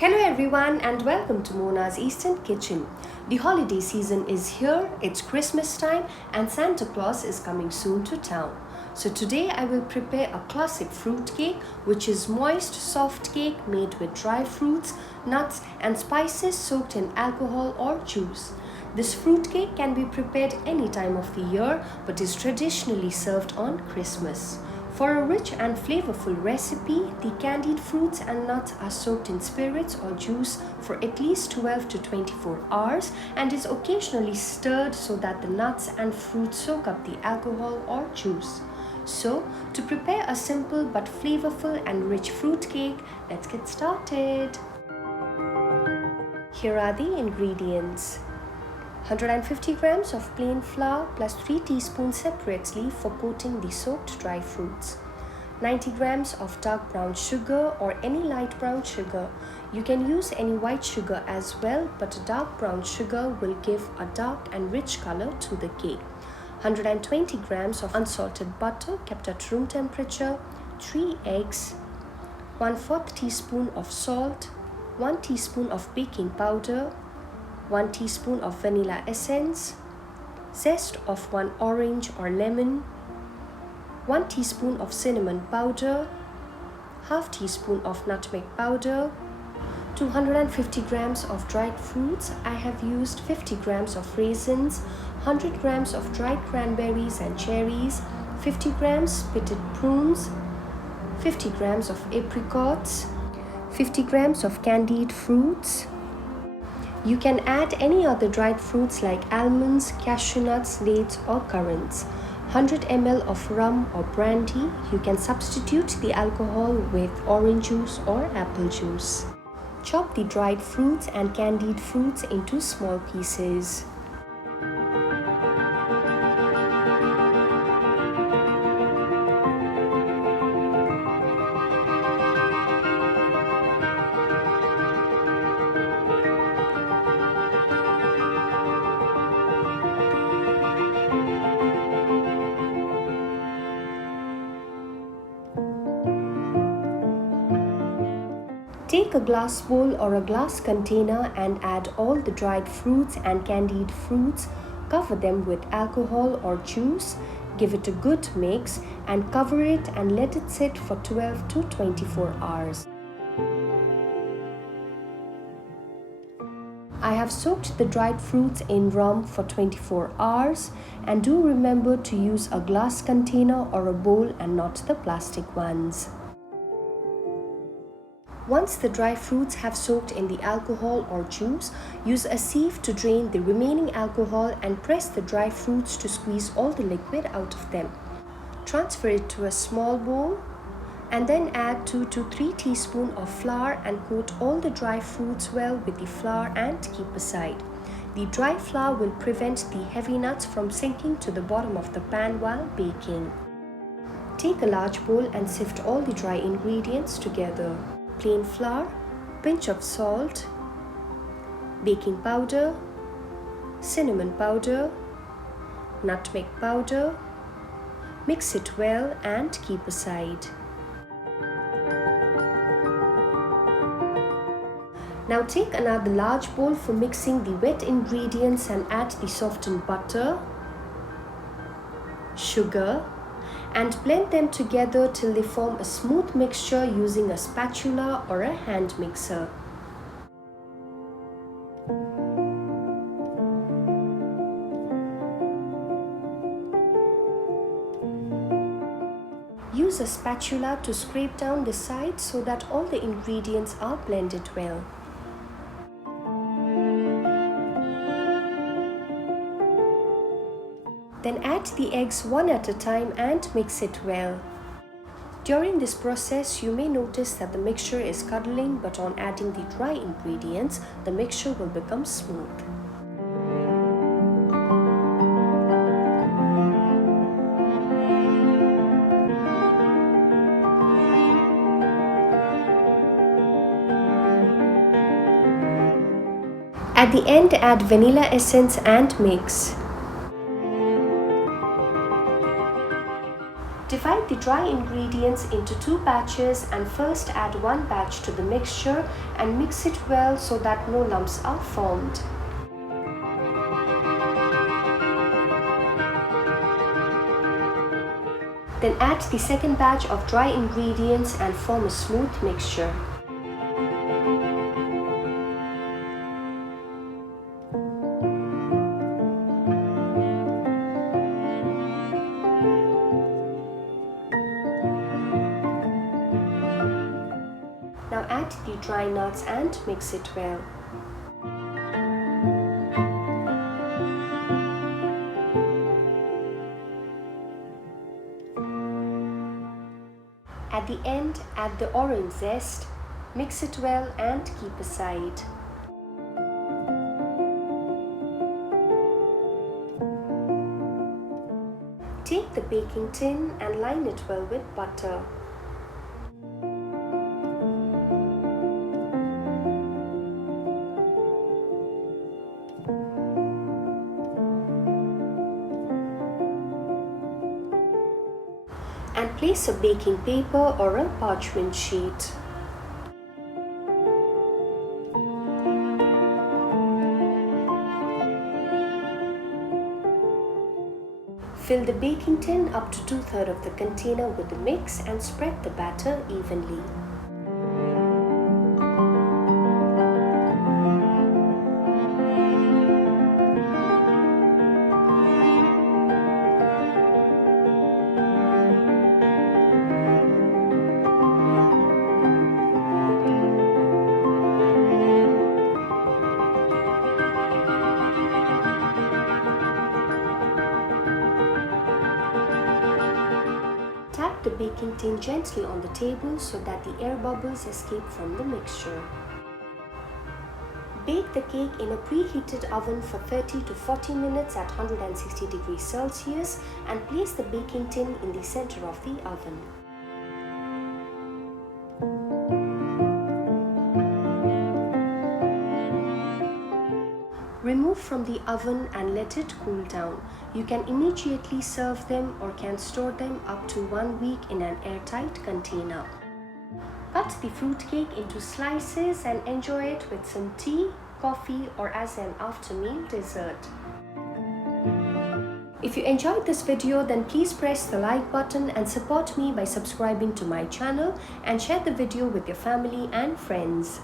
Hello everyone and welcome to Mona's Eastern Kitchen. The holiday season is here, it's Christmas time and Santa Claus is coming soon to town. So today I will prepare a classic fruit cake, which is moist soft cake made with dry fruits, nuts and spices soaked in alcohol or juice. This fruit cake can be prepared any time of the year but is traditionally served on Christmas. For a rich and flavorful recipe, the candied fruits and nuts are soaked in spirits or juice for at least 12 to 24 hours and is occasionally stirred so that the nuts and fruits soak up the alcohol or juice. So, to prepare a simple but flavorful and rich fruit cake, let's get started. Here are the ingredients. 150 grams of plain flour plus 3 teaspoons separately for coating the soaked dry fruits. 90 grams of dark brown sugar or any light brown sugar. You can use any white sugar as well, but a dark brown sugar will give a dark and rich color to the cake. 120 grams of unsalted butter kept at room temperature, 3 eggs, 1/4 teaspoon of salt, 1 teaspoon of baking powder, 1 teaspoon of vanilla essence, zest of 1 orange or lemon, 1 teaspoon of cinnamon powder, half teaspoon of nutmeg powder, 250 grams of dried fruits. I have used 50 grams of raisins, 100 grams of dried cranberries and cherries, 50 grams pitted prunes, 50 grams of apricots, 50 grams of candied fruits. You can add any other dried fruits like almonds, cashew nuts, dates or currants. 100 ml of rum or brandy. You can substitute the alcohol with orange juice or apple juice. Chop the dried fruits and candied fruits into small pieces. Take a glass bowl or a glass container and add all the dried fruits and candied fruits. Cover them with alcohol or juice. Give it a good mix and cover it and let it sit for 12 to 24 hours. I have soaked the dried fruits in rum for 24 hours and do remember to use a glass container or a bowl and not the plastic ones. Once the dry fruits have soaked in the alcohol or juice, use a sieve to drain the remaining alcohol and press the dry fruits to squeeze all the liquid out of them. Transfer it to a small bowl and then add 2 to 3 teaspoons of flour and coat all the dry fruits well with the flour and keep aside. The dry flour will prevent the heavy nuts from sinking to the bottom of the pan while baking. Take a large bowl and sift all the dry ingredients together. Plain flour, pinch of salt, baking powder, cinnamon powder, nutmeg powder. Mix it well and keep aside. Now take another large bowl for mixing the wet ingredients and add the softened butter, sugar, and blend them together till they form a smooth mixture using a spatula or a hand mixer. Use a spatula to scrape down the sides so that all the ingredients are blended well. Then add the eggs one at a time and mix it well. During this process, you may notice that the mixture is cuddling, but on adding the dry ingredients, the mixture will become smooth. At the end, add vanilla essence and mix. Divide Divide the dry ingredients into 2 batches and first add 1 batch to the mixture and mix it well so that no lumps are formed. Then add the second batch of dry ingredients and form a smooth mixture. Now add the dry nuts and mix it well. At the end, add the orange zest, mix it well and keep aside. Take the baking tin and line it well with butter. And place a baking paper or a parchment sheet. Fill the baking tin up to 2/3 of the container with the mix and spread the batter evenly. Tap the baking tin gently on the table so that the air bubbles escape from the mixture. Bake the cake in a preheated oven for 30 to 40 minutes at 160 degrees Celsius and place the baking tin in the center of the oven. Remove from the oven and let it cool down. You can immediately serve them or can store them up to 1 week in an airtight container. Cut the fruitcake into slices and enjoy it with some tea, coffee, or as an after-meal dessert. If you enjoyed this video, then please press the like button and support me by subscribing to my channel and share the video with your family and friends.